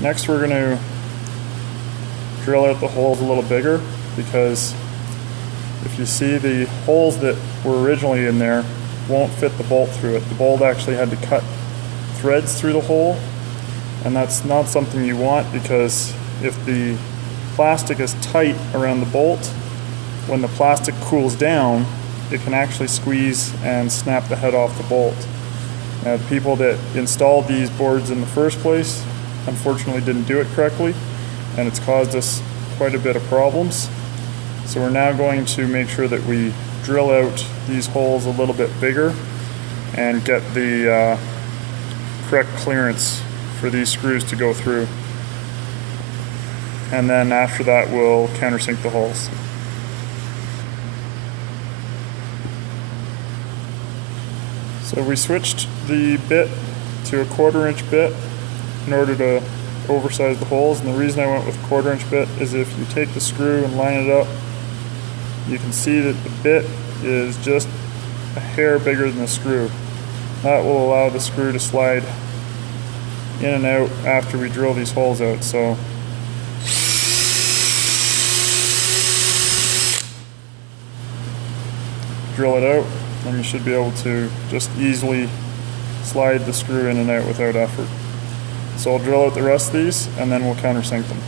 Next we're going to drill out the holes a little bigger, because if you see, the holes that were originally in there won't fit the bolt through it. The bolt actually had to cut threads through the hole, and that's not something you want, because if the plastic is tight around the bolt, when the plastic cools down, it can actually squeeze and snap the head off the bolt. Now, the people that installed these boards in the first place unfortunately didn't do it correctly, and it's caused us quite a bit of problems. So we're now going to make sure that we drill out these holes a little bit bigger and get the correct clearance for these screws to go through. And then after that we'll countersink the holes. So we switched the bit to a 1/4 inch bit in order to oversize the holes, and the reason I went with a 1/4 inch bit is if you take the screw and line it up, you can see that the bit is just a hair bigger than the screw. That will allow the screw to slide in and out after we drill these holes out. So drill it out, and you should be able to just easily slide the screw in and out without effort. So I'll drill out the rest of these and then we'll countersink them.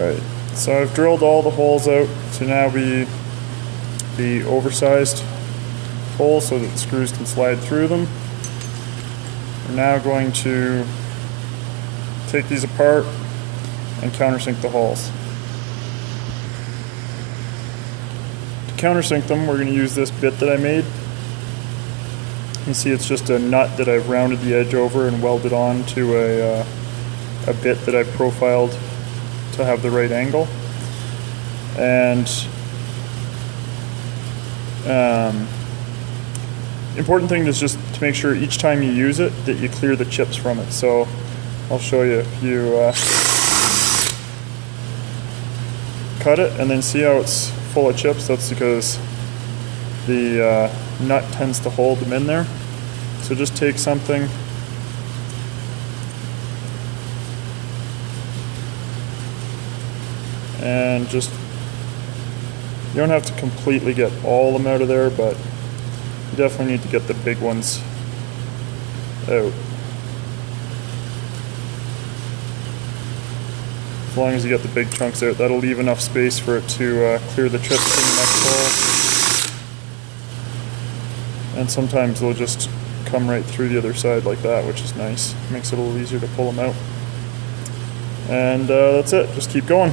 Alright, so I've drilled all the holes out to now be the oversized holes so that the screws can slide through them. We're now going to take these apart and countersink the holes. To countersink them, we're going to use this bit that I made. You see, it's just a nut that I've rounded the edge over and welded on to a bit that I've profiled to have the right angle. And important thing is just to make sure each time you use it that you clear the chips from it. So I'll show you. If you cut it and then see how it's full of chips, that's because the nut tends to hold them in there. So just take something and just, you don't have to completely get all of them out of there, but you definitely need to get the big ones out. As long as you get the big chunks out, that'll leave enough space for it to clear the chips in the next hole. And sometimes they'll just come right through the other side like that, which is nice. Makes it a little easier to pull them out. And that's it, just keep going.